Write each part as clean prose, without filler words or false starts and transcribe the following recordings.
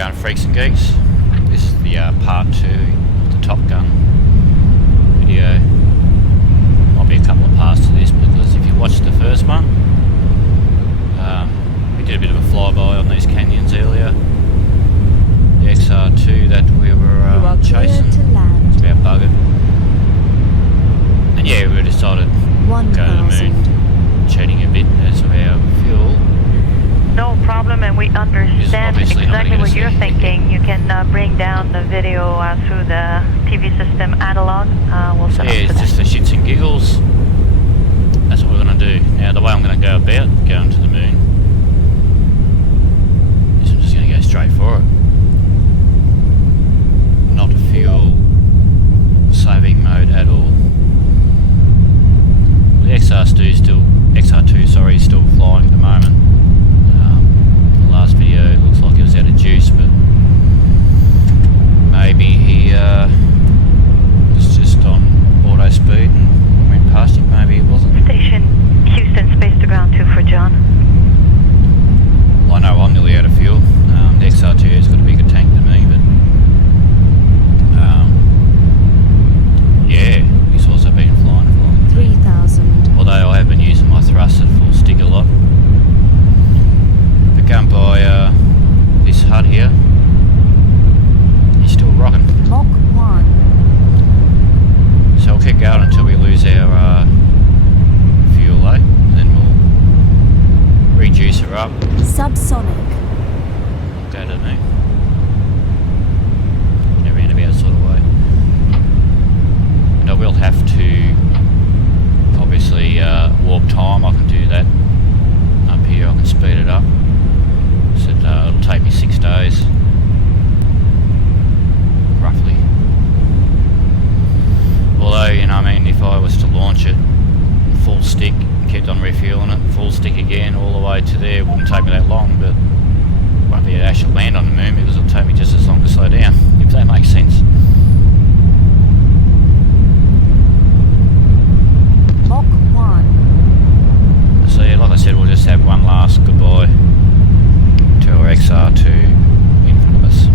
going, freaks and geeks? This is the part 2 of the Top Gun video. Might be a couple of parts to this because if you watched the first one, we did a bit of a flyby on these canyons earlier. The XR2 that we were chasing, it's about buggered. And yeah, we decided to go to the moon, cheating a bit as of our fuel. No problem, and we understand exactly what you're thinking. You can bring down the video through the TV system analog. We'll set up it's just for shits and giggles. That's what we're going to do. Now, the way I'm going to go about going to the moon is I'm just going to go straight for it. Not fuel saving mode at all. The XR2 is still flying at the moment. Last video it looks like it was out of juice, but maybe he was just on auto speed and went past it. Maybe it wasn't. Station Houston, space to ground 2 for John. Well, I know I'm nearly out of fuel. The XR2 has got a bigger tank than me, but yeah, he's also been flying for long. 3,000. Although I have been using my thrust at full stick a lot. Going by this hut here, he's still rocking. Mach 1. So we'll keep going until we lose our fuel, and then we'll reduce her up. Subsonic. Go to the moon. In a roundabout sort of way. And I will have to obviously warp time. I can do that up here. I can speed it up. It'll take me 6 days, roughly. Although, you know, I mean, if I was to launch it full stick, kept on refueling it, full stick again, all the way to there, it wouldn't take me that long, but it won't be able to actually land on the moon because it'll take me just as long to slow down, if that makes sense. Mach 1. So yeah, like I said, we'll just have one last goodbye to our XR2 in front of us.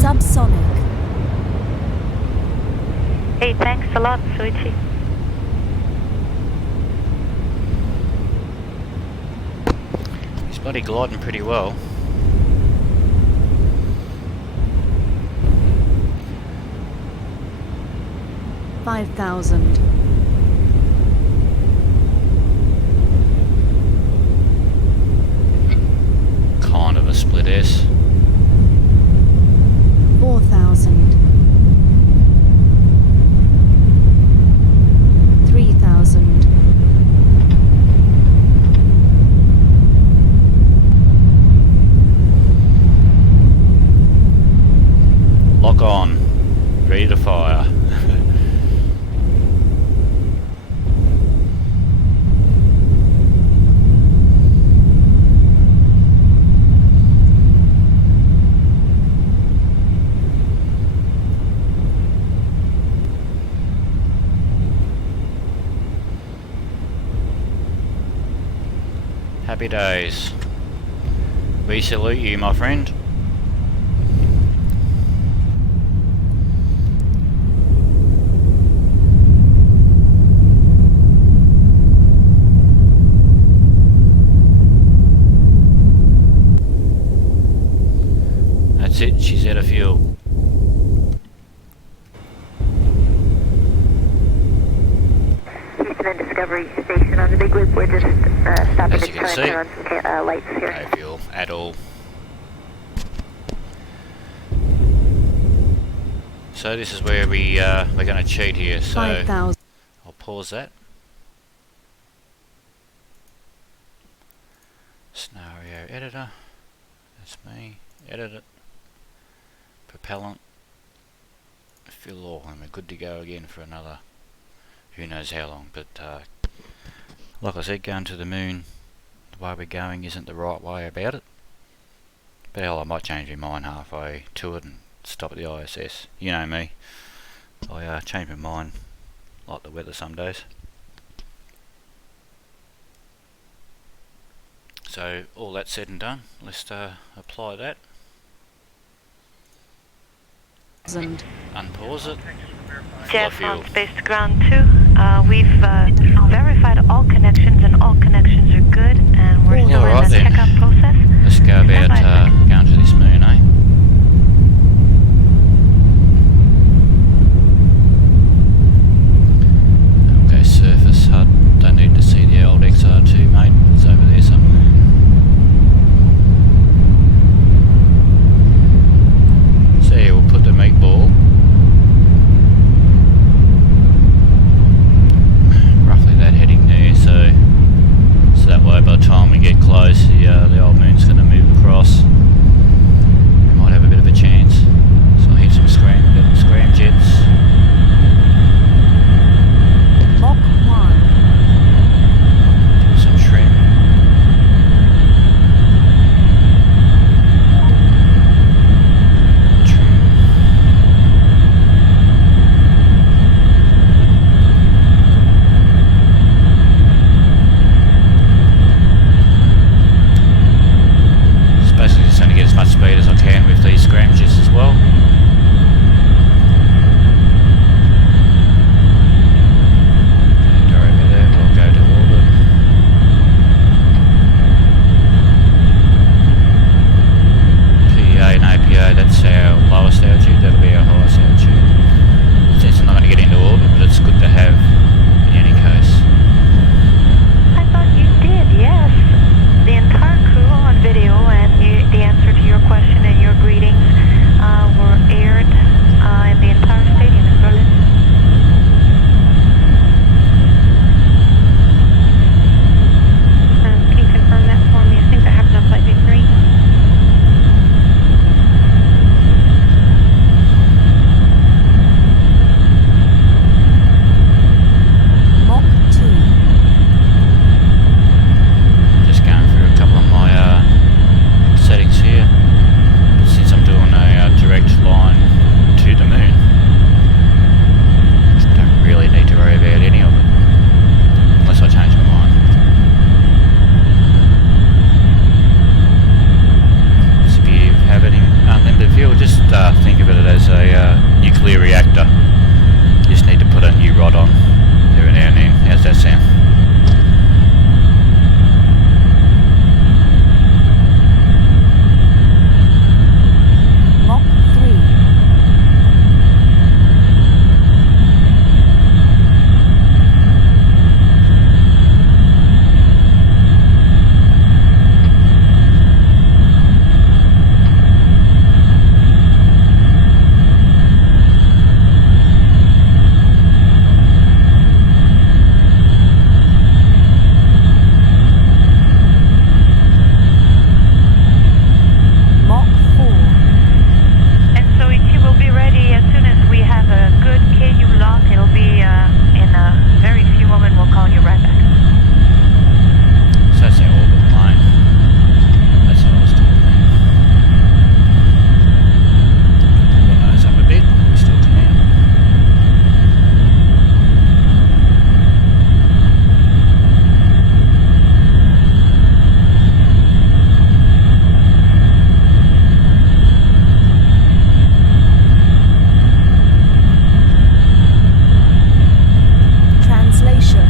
Subsonic. Hey, thanks a lot, Sweetie. He's bloody gliding pretty well. $5,000. Kind of a split S. 4,000. 3,000. Lock on. Ready to fire. Happy days. We salute you, my friend. That's it, she's out of fuel. Houston and Discovery Station on the Big Loop. We're just stopping As to you can see, turn on some lights here. no fuel at all. So this is where we're going to cheat here. So 5,000. I'll pause that. Scenario editor. That's me. Edit it. Propellant. Fuel oil, and we're good to go again for another who knows how long. But like I said, going to the moon the way we're going isn't the right way about it. But hell, I might change my mind halfway to it and stop at the ISS. You know me. I change my mind like the weather some days. So all that said and done, let's apply that. Unpause it. Jeff on Space to Ground 2. We've verified all connections and all connections are good, and we're still in the checkup process. Let's go about going to this moon, eh? Okay, surface HUD. Don't need to see the old XR2, mate. It's over there somewhere. So yeah, we'll put the meatball roughly that heading there, so that way by the time we get close, the old moon's going to move across. We might have a bit of a chance. So I'll hit some scram jets. Mach 1. Some trim. Basically just trying to get as much speed as I can with these scram jets as well. Don't worry about that, we'll go to orbit. PA and APA, that's our lowest altitude, that'll be our highest altitude. Since I'm not going to get into orbit, but it's good to have in any case. I thought you did, yes. The entire crew on video and the answer to your question and your greetings were aired in the entire stadium in Berlin. Can you confirm that for me? I think that happened on Flight V3. Mach 2. Just going through a couple of my settings here. Since I'm doing a direct line to the moon, don't really need to worry about any of it unless I change my mind. It's the beauty of having unlimited fuel. Just think of it as a nuclear reactor. You just need to put a new rod on every now and then. How's that sound? Mach 3. Mach 4. And so ET will be ready as soon as we have a good KU lock. It'll be in a very few moments. We'll call you right back. So that's our orbit plane. That's what I was doing there. Pull the nose up a bit, we still can. Translation.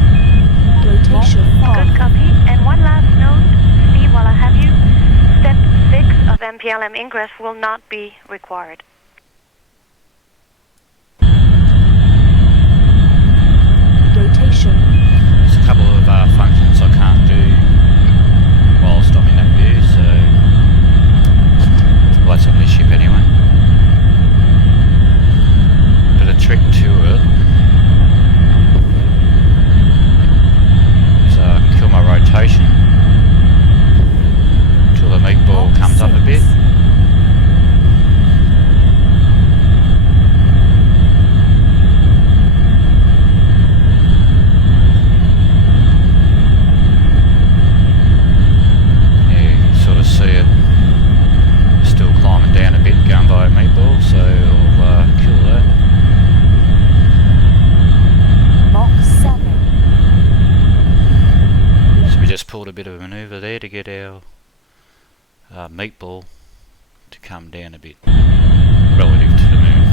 Rotation Good 5. copy. And one last note, Steve, while I have you, step 6 of MPLM ingress will not be required. Rotation. There's a couple of functions I can't do whilst I'm in that view, so well, that's on this ship anyway. But a trick to it is kill my rotation until the meatball Mach comes up a 6. bit. Meatball to come down a bit relative to the moon.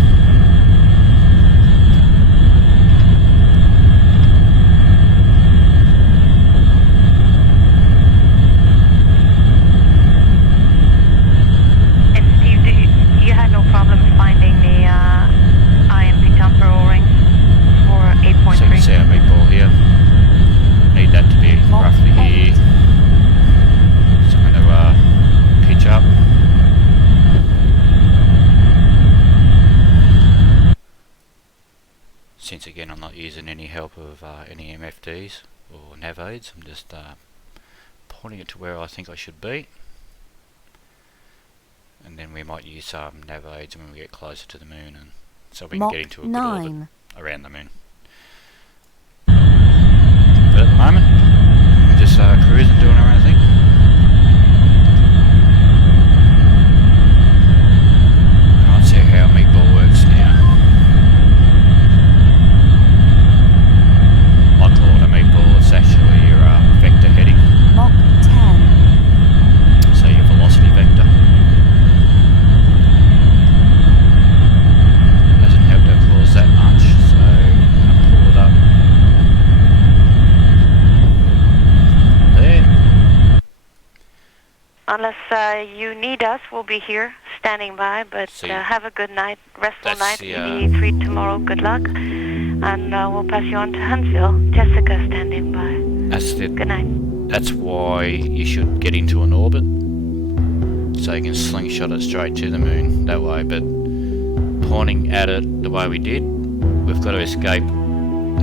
And Steve, you had no problem finding the IMP jumper O-rings for So you can 8.3? see our meatball here. Need that to be Mach roughly 8. here. So I'm going to pitch up. Since again I'm not using any help of any MFDs or nav aids, I'm just pointing it to where I think I should be. And then we might use some nav aids when we get closer to the moon, and so we can Mach get into a good orbit 9. around the moon. But at the moment, we're just cruising, doing our own thing. Let's see how meatball works now. I call it a meatball, it's actually your vector heading, Mach 10. so your velocity vector. Hasn't helped our claws that much, so I'm going to pull it up. There. Unless you need us, we'll be here, standing by, but See. have a good night, restful That's night, the, ED3 tomorrow, good luck, and we'll pass you on to Huntsville. Jessica standing by. That's the Good night. That's why you should get into an orbit, so you can slingshot it straight to the moon that way. But pointing at it the way we did, we've got to escape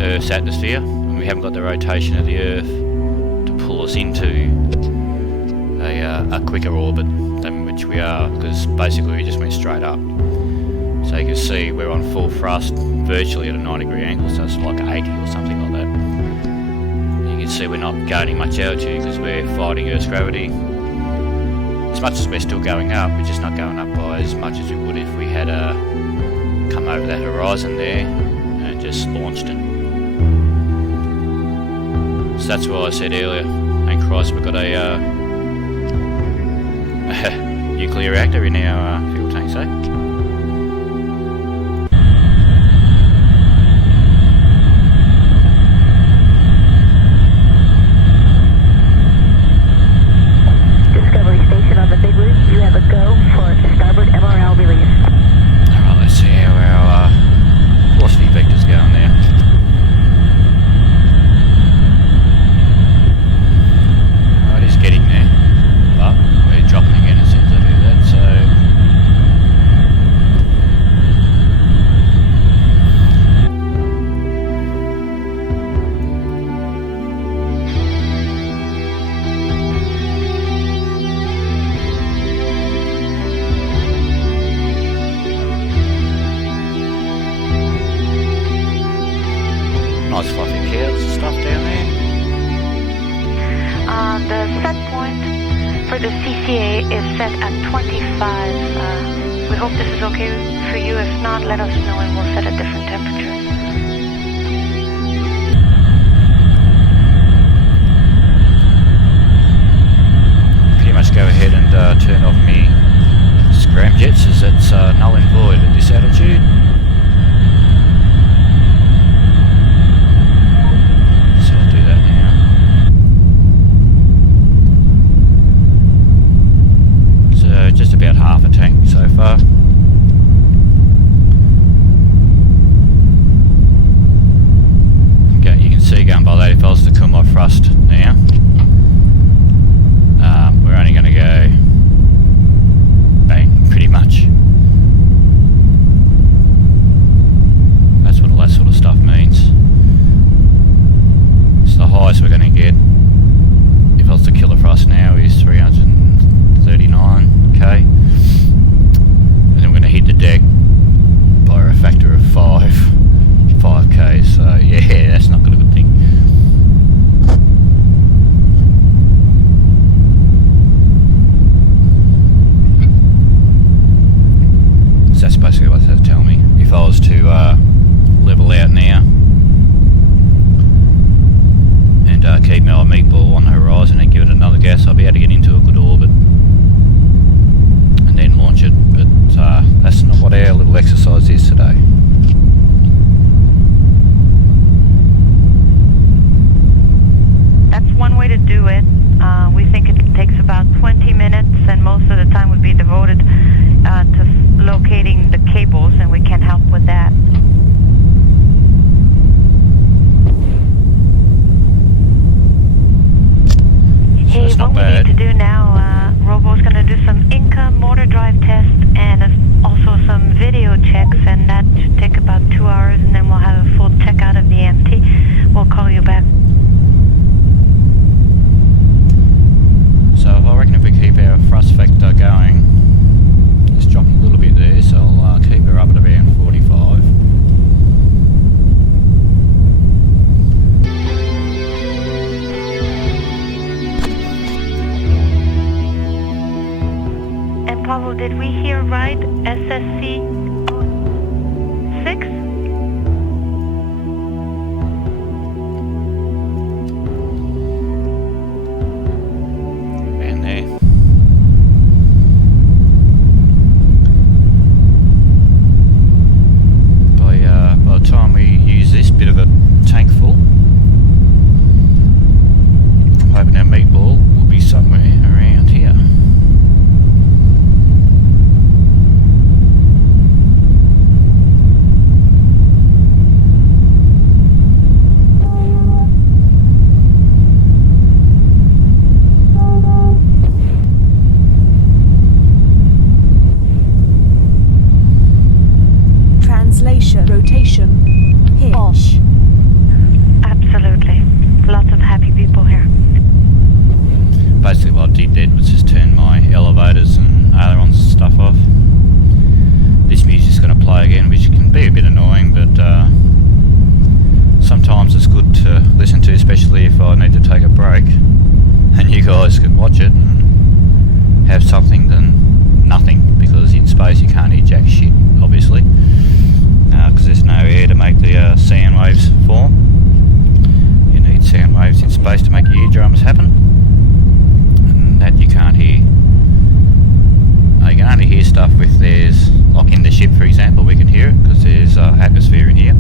Earth's atmosphere, and we haven't got the rotation of the Earth to pull us into a quicker orbit than which we are, because basically we just went straight up. So you can see we're on full thrust, virtually at a 90-degree angle, so it's like 80 or something like that. You can see we're not gaining much altitude because we're fighting Earth's gravity. As much as we're still going up, we're just not going up by as much as we would if we had come over that horizon there and just launched it. So that's why I said earlier, thank Christ we've got a nuclear reactor in our fuel tank, so. Discovery Station on the Big Loop, you have a go for starboard MRL release. Alright, let's see how our velocity vector's going now. Oh, it is getting there, but we're dropping again as soon as I do that, so. Nice fluffy cows and stuff down there. The set point for the CCA is set at 25. We hope this is okay for you. If not, let us know and we'll set a different temperature. Pretty much go ahead and turn off me scramjets as it's null and void at this altitude. So I'll do that now. So just about half a tank so far. Okay, you can see going by that, if I was to kill my thrust now, we're only going to go bang, pretty much. That's what all that sort of stuff means. So the highest we're going to get, if I was to kill a thrust now, is 339k, and then we're going to hit the deck by a factor of 5k. So yeah, that's not a good thing. So that's basically what that's telling me. If I was to level out now and keep our meatball on the horizon and give it another gas, I'll be able to get into a good orbit. did we hear right? SSC 6? And there. By the time we use this bit of a tank full, I'm hoping our meatball will be somewhere around here. Translation. Rotation. Hitch. Absolutely. Lots of happy people here. Basically what I did then was just turn my elevators and ailerons and stuff off. This music's going to play again, which can be a bit annoying, but sometimes it's good to listen to, especially if I need to take a break, and you guys can watch it and have something than nothing, because in space you can't hear jack shit, obviously, because there's no air to make the sound waves form. You need sound waves in space to make your eardrums happen, and that you can't hear. You can only hear stuff if there's, like in the ship for example, we can hear it because there's atmosphere in here,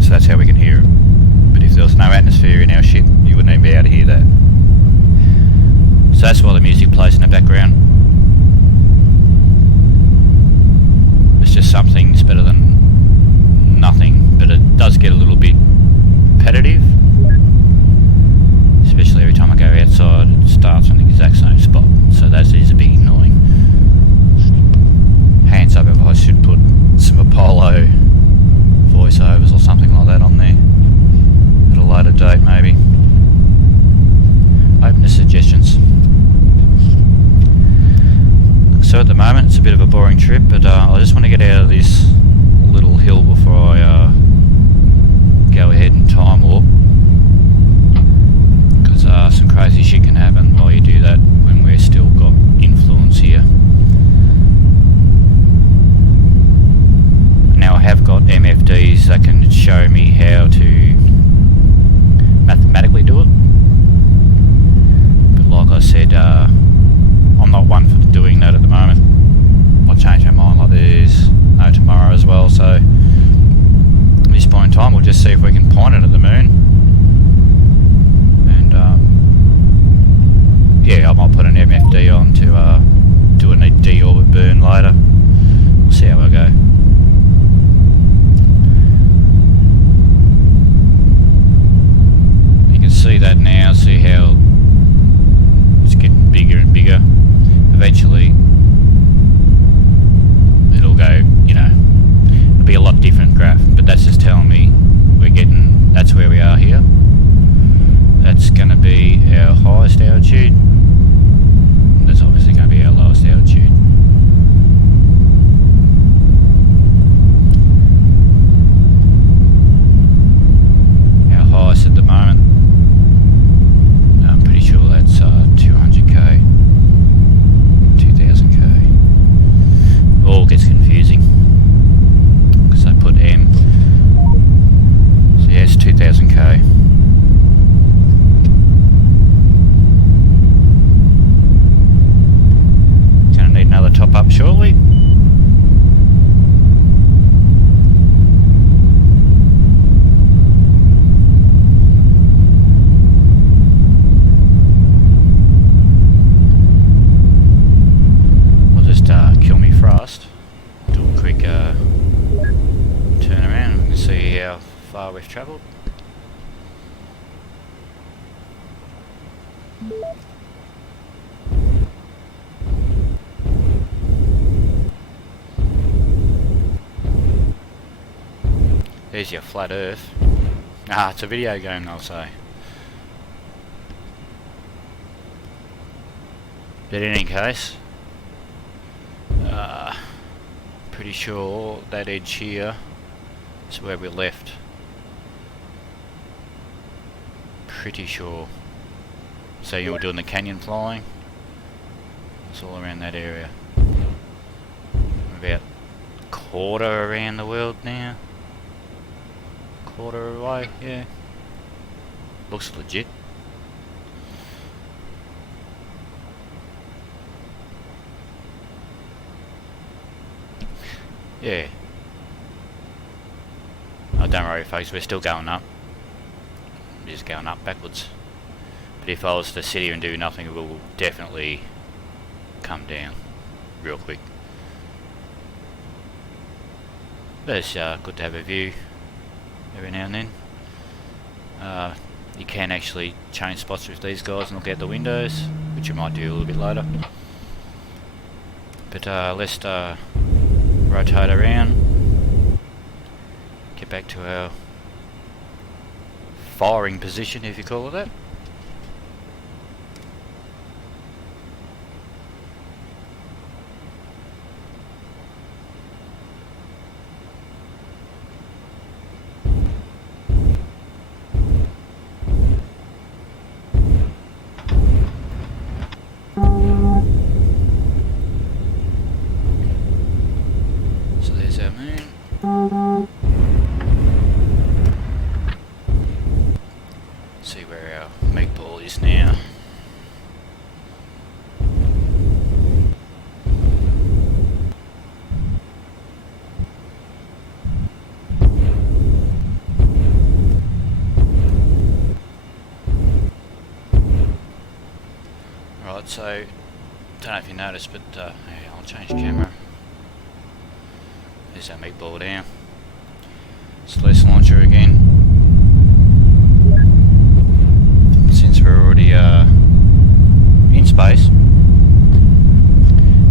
so that's how we can hear it. But if there was no atmosphere in our ship, you wouldn't even be able to hear that. So that's why the music plays in the background. It's just some things better than nothing, but it does get a little bit repetitive, especially every time I go outside it starts on the exact same spot, so that is a bit annoying. Hands up if I should put some Apollo voiceovers or something like that on there at a later date maybe. Open to suggestions. So at the moment it's a bit of a boring trip, but I just want to get out of this little hill before I go ahead and time warp, because some crazy shit can happen while you do that when we're still got influence here. Now I have got MFDs that can show me how to mathematically do it, but like I said, I'm not one for doing that at the moment. I'll change my mind like there's no tomorrow as well, so at this point in time we'll just see if we can point it at the moon, and yeah, I might put an MFD on to do a deorbit burn later. We'll see how I go. You can see that now, see how it's getting bigger and bigger. Eventually it'll go, you know, it'll be a lot different graph, but that's just telling me we're getting, that's where we are here. That's going to be our highest altitude. That's obviously going to be our lowest altitude. Our highest at the moment, I'm pretty sure that's 200k, 2000k. All gets confusing because I put M. So yes, 2000k. Gonna need another top up shortly. Kill me frost, do a quick turn around and we can see how far we've travelled. There's your flat earth. Ah, it's a video game, they'll say. But in any case, pretty sure that edge here is where we left. Pretty sure. So you were doing the canyon flying. It's all around that area. About quarter around the world now. Quarter away, yeah. Looks legit. Yeah. Oh, don't worry folks, we're still going up. We're just going up backwards. But if I was to sit here and do nothing, it will definitely come down real quick. But it's good to have a view every now and then. You can actually change spots with these guys and look out the windows, which you might do a little bit later. But let's rotate around, get back to our firing position, if you call it that. So there's our moon. See where our meatball is now. Right, so don't know if you noticed, but yeah, I'll change camera. There's our meatball down. So let's launch her again. Since we're already in space, it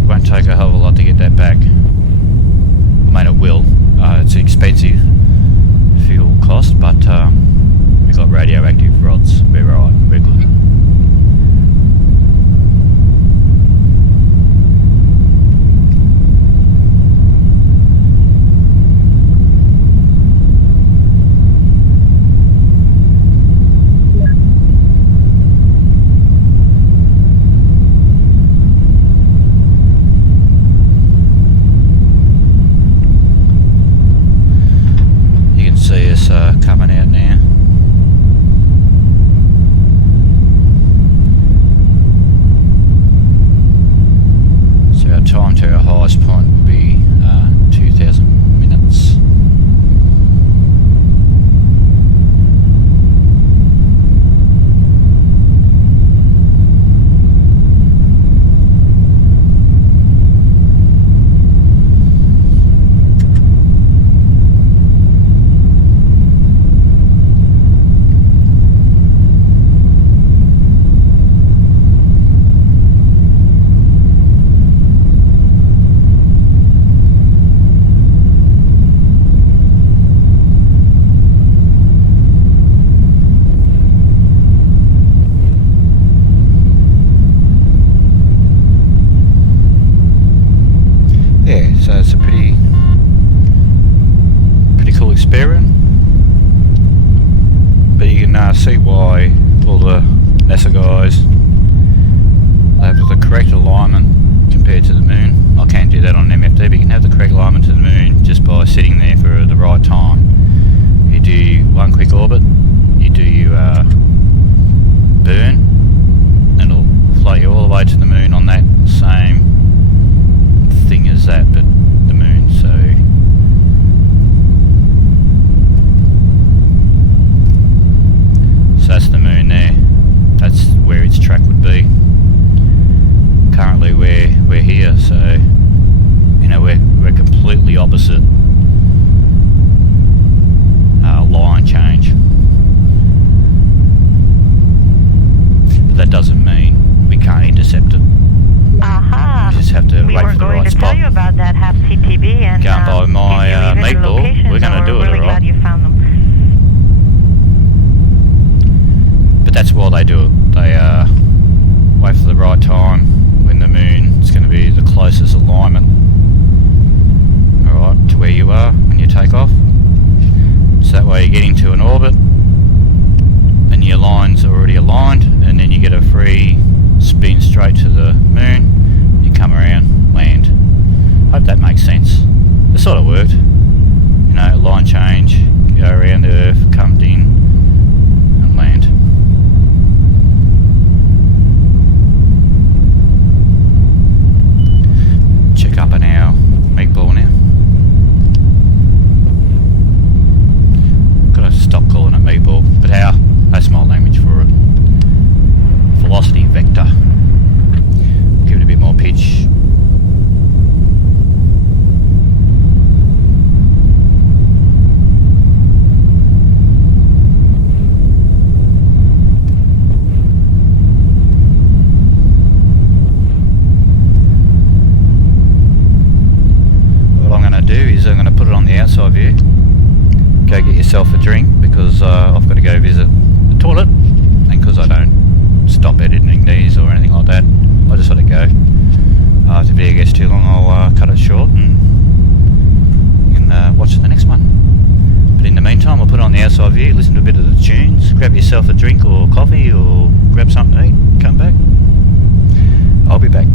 won't take a hell of a lot to get that back. I mean, it will. It's expensive fuel cost, but we've got radioactive rods. We're right. We're good. See us coming out now. So our time to our highest point will be 2,000 minutes. So it's a pretty cool experiment, but you can see why all the NASA guys have the correct alignment compared to the moon. I can't do that on MFD, but you can have the correct alignment to the moon just by sitting there for the right time. You do one quick orbit, you do your burn, and it'll float you all the way to the moon on that same thing as that, but the moon. So that's the moon there. That's where its track would be. Currently we're here, so you know we're completely opposite line change. But that doesn't mean we can't intercept it. Aha. You just have to wait for the right spot. We were going to tell you about that HAP CTB and going by my meatball, we're going to do it, really alright? Glad you found them. But that's why they do it. They wait for the right time when the moon is going to be the closest alignment, alright, to where you are when you take off. So that way you get into an orbit and your line's already aligned, and then you get a free spin straight to the moon, come around, land. Hope that makes sense. It sort of worked. You know, line change, go around the Earth, come in and land. Check up an hour meatball now. Gotta stop calling it meatball, but how? That's my language for it. Velocity vector. Give it a bit more pitch. What I'm going to do is I'm going to put it on the outside view. Go get yourself a drink because I've got to go visit the toilet, and because I don't stop editing these or anything like that, I just let it go. If the video gets too long, I'll cut it short and you can watch the next one. But in the meantime, I'll put it on the outside view, listen to a bit of the tunes, grab yourself a drink or coffee or grab something to eat, come back. I'll be back.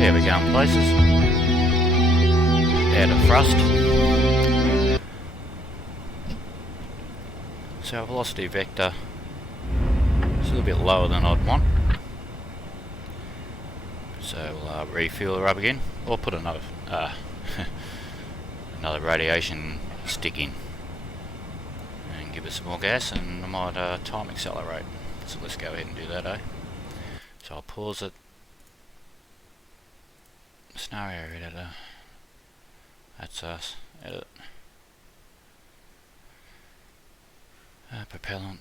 Yeah, we're going places. Out of thrust. So our velocity vector is a little bit lower than I'd want. So we'll refuel her up again, or put another another radiation stick in and give it some more gas, and I might time accelerate. So let's go ahead and do that, eh? So I'll pause it. Scenario editor. That's us. Edit. Propellant.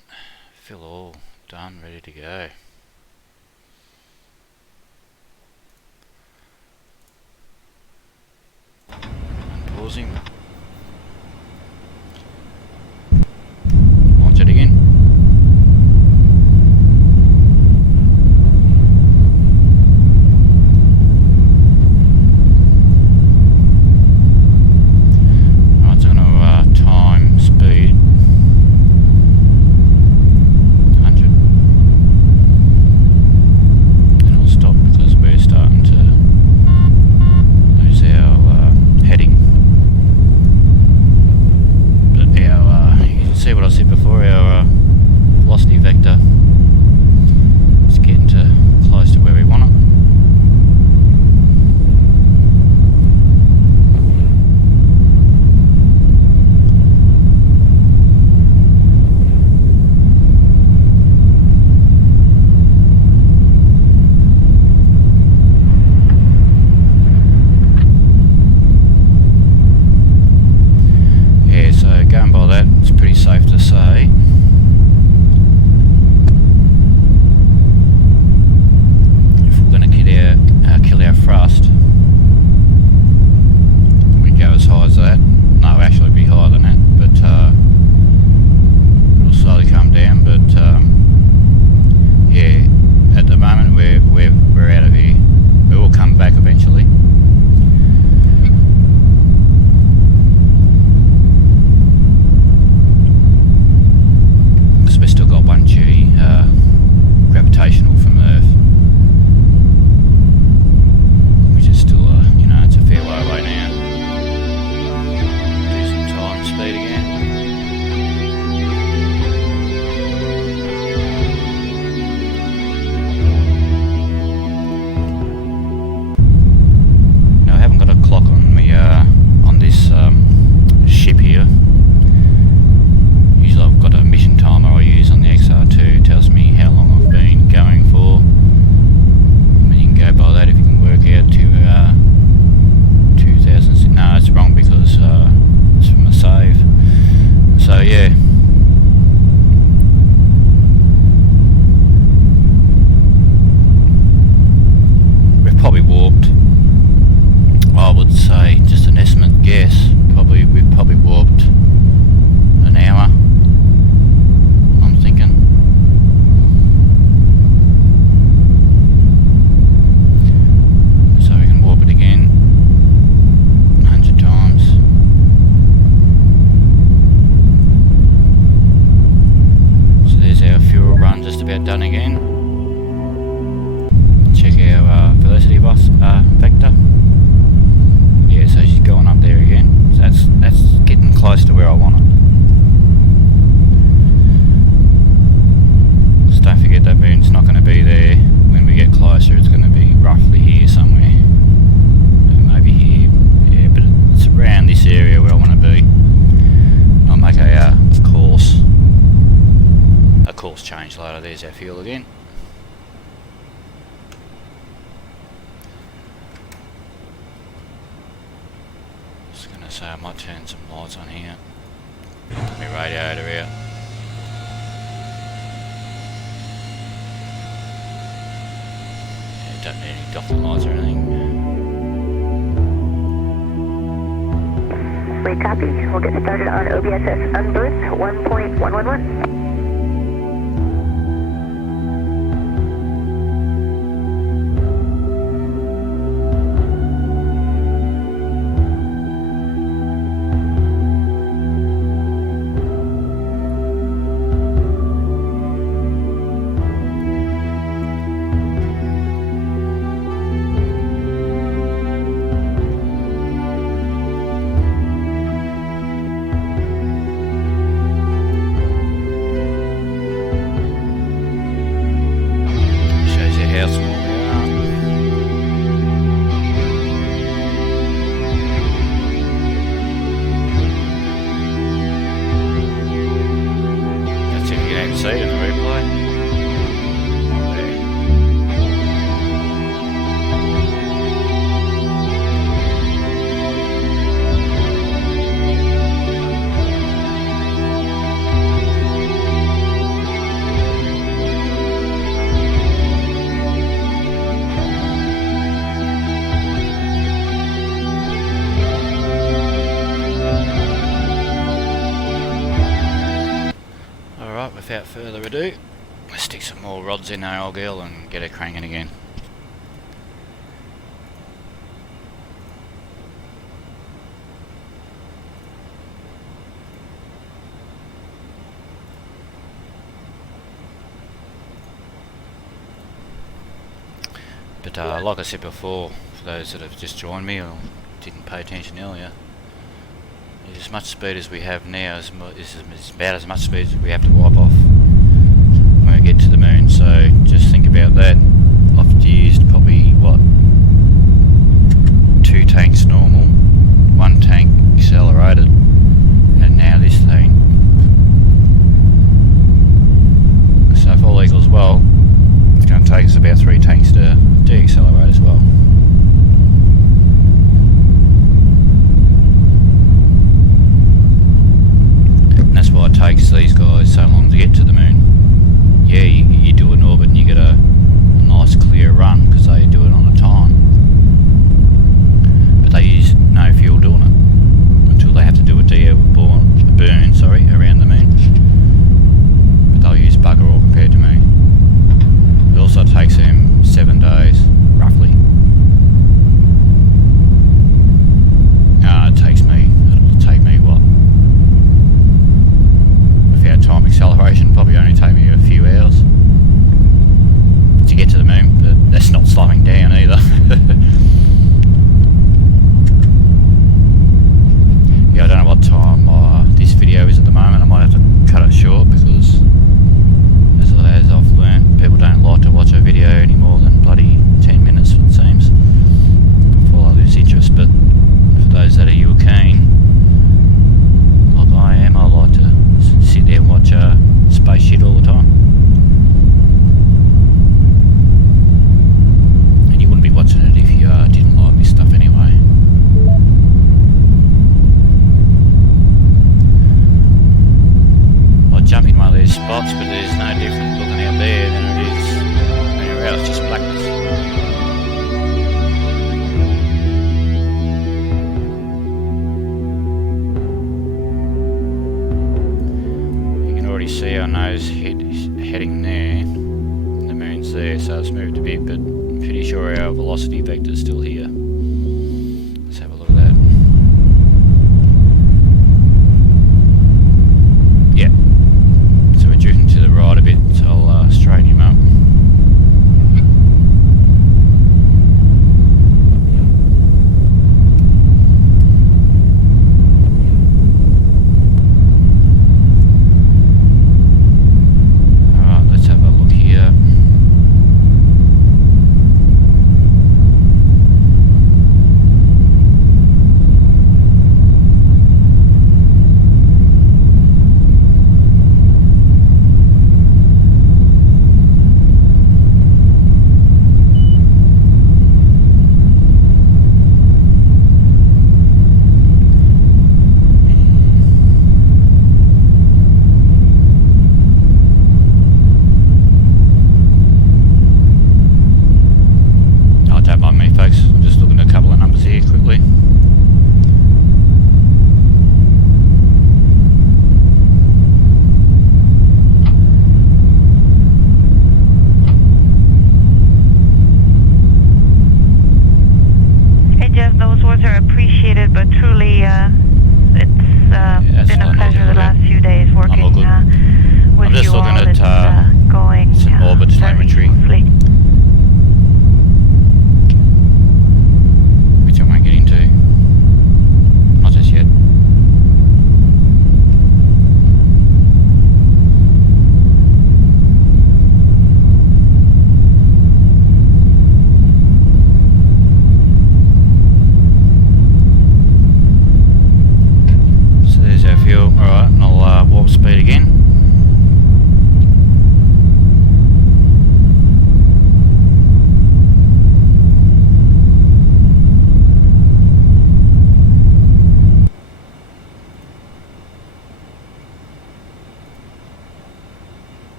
feel all done, ready to go. Unpausing. Launch it again. Right, so I'm going to time speed 100. And I'll stop because we're starting to lose our heading. But our, you can see what I said before, our velocity vector is getting to close to where we want it. Yeah, so going by that, it's pretty safe to say if we're going to kill our thrust, we go as high as that. No, actually it'd be higher than that, but it'll slowly come down. But yeah, at the moment we're out of here. We will come back eventually. Because we've still got 1G gravitational from Earth, which is still you know, it's a fair way away now. Do some time speed again. Now I haven't got a clock on me on this ship here. Usually I've got a mission timer I use on the XR2. It tells me how long I've been going for. I mean, you can go by that if you can work out to 2000. No, it's wrong because it's from a save. So yeah. We've probably warped, I would say, just an estimate guess, we've probably warped an hour, I'm thinking. So we can warp it again 100 times. So there's our fuel run just about done again. Check our velocity vector. Yeah, so she's going up there again. So that's getting close to where I want it. Just don't forget that moon's not going to be there when we get closer. It's going to be roughly here somewhere. Maybe here. Yeah, but it's around this area where I want to be. I'll make a course change later. There's our fuel again. Just going to say I might turn some lights on here. Put my radiator out. Yeah, don't need any docking lights or anything. We copy. We'll get started on OBSS unberth 1.111. Shows you how small we are. That's if you can even see it in the replay. There. Alright, without further ado, let's stick some more rods in there, old girl, and get her cranking again. But like I said before, for those that have just joined me or didn't pay attention earlier, as much speed as we have now is about as much speed as we have to wipe off when we get to the moon. So just think about that. I've used probably, what, 2 tanks normal, 1 tank accelerated, and now this thing. So if all equals well, it's going to take us about 3 tanks to deaccelerate as well. And that's why it takes these guys so long to get to the moon. Yeah, you do an orbit and you get a nice clear run because they do it on a time. But they use no fuel doing it until they have to do a burn, around the moon. But they'll use bugger all compared to me. It also takes them 7 days, roughly. It'll take me what? Without time acceleration, probably only take me a few hours to get to the moon, but that's not slowing down either. Yeah, I don't know what time this video is at the moment. I might have to cut it short because as I've learned, people don't like to watch a video any more than bloody 10 minutes, it seems, before I lose interest. But for those that are you keen, like I am, I like to sit there and watch space shit all the time. And you wouldn't be watching it if you didn't like this stuff anyway. I'll jump in one of these spots, but there's no different looking out there than it is anywhere else, just blackness. You can already see our nose heading there. The moon's there, so it's moved a bit, but I'm pretty sure our velocity vector's still here. Let's have a look at that. Yeah. So we're drifting to the right a bit, so I'll straighten him up. Alright, let's have a look here.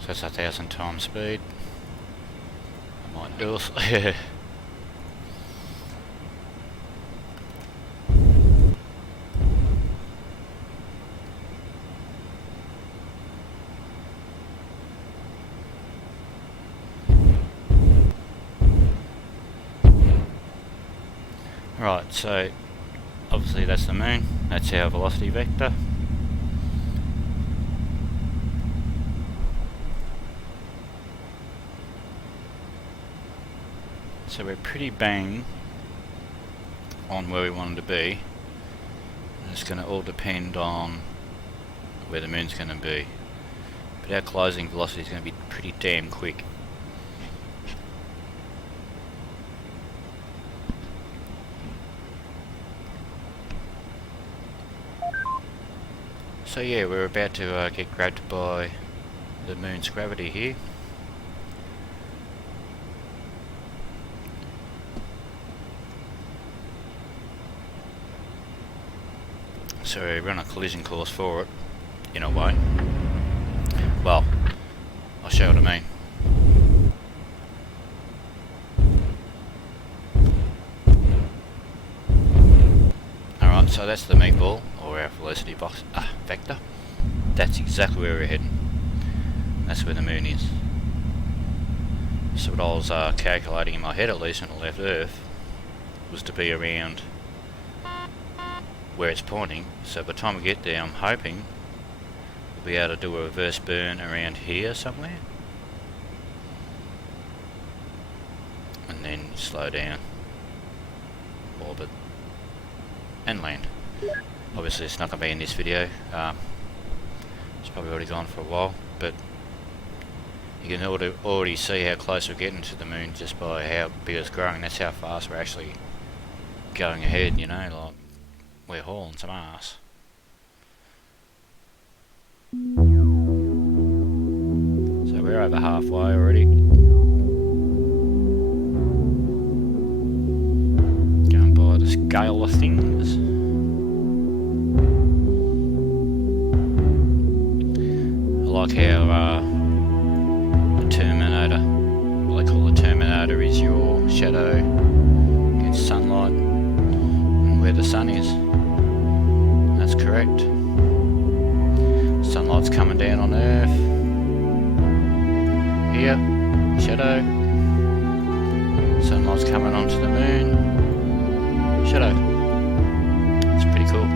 So that's 1,000 times speed. I might do it. Right, so obviously that's the moon, that's our velocity vector. So we're pretty bang on where we wanted to be. It's going to all depend on where the moon's going to be. But our closing velocity is going to be pretty damn quick. So yeah, we're about to get grabbed by the moon's gravity here. So we're on a collision course for it, in a way. Well, I'll show you what I mean. Alright, so that's the meatball, or our velocity vector. That's exactly where we're heading. That's where the moon is. So what I was calculating in my head, at least when I left Earth, was to be around where it's pointing. So by the time we get there, I'm hoping we'll be able to do a reverse burn around here somewhere, and then slow down, orbit, and land. Obviously it's not going to be in this video, it's probably already gone for a while, but you can already see how close we're getting to the moon just by how big it's growing. That's how fast we're actually going ahead, you know, like we're hauling some ass. So we're over halfway already. Going by the scale of things. I like how the Terminator, what they call the Terminator, is your shadow against sunlight and where the sun is. That's correct. Sunlight's coming down on Earth. Here, shadow. Sunlight's coming onto the moon. Shadow. It's pretty cool.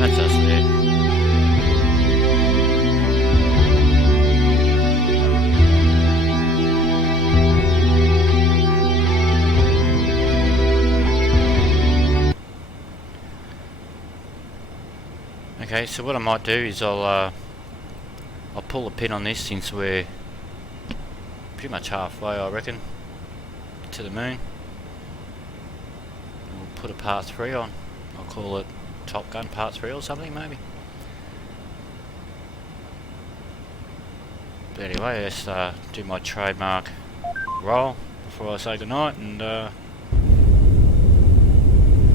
That's us there. Okay, so what I might do is I'll pull a pin on this since we're pretty much halfway, I reckon, to the moon. We'll put a part 3 on. I'll call it Top Gun Part 3 or something, maybe. But anyway, let's do my trademark roll before I say goodnight, and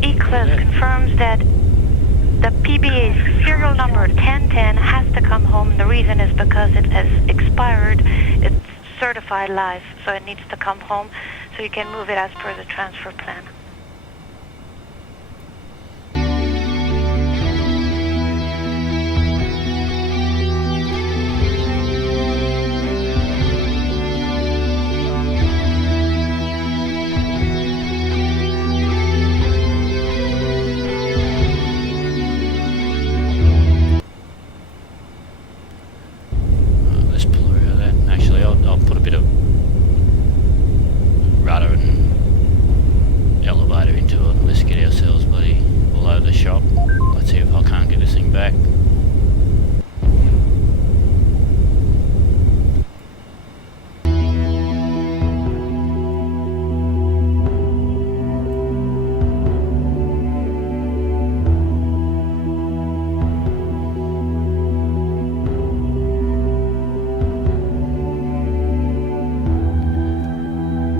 Eclipse confirms that the PBA's serial number 1010 has to come home. The reason is because it has expired its certified life, so it needs to come home so you can move it as per the transfer plan. let's pull her out of that. Actually, I'll put a bit of rudder and elevator into it. Let's get ourselves bloody all over the shop. Let's see if I can't get this thing back.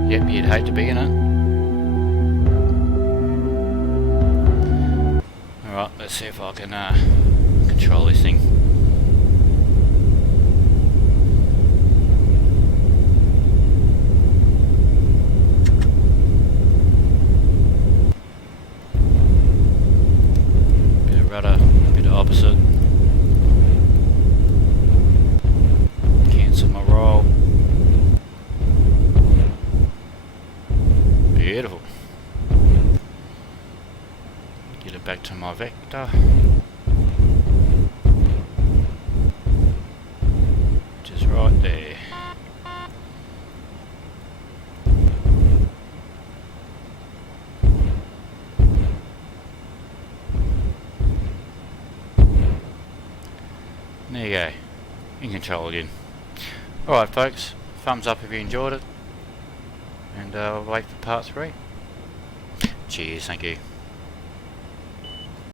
Yep, you'd hate to be in it. Alright, let's see if I can control this thing. beautiful. Get it back to my vector. Just right there. There you go. In control again. Alright folks, thumbs up if you enjoyed it. And I'll wait for part 3. Cheers, thank you.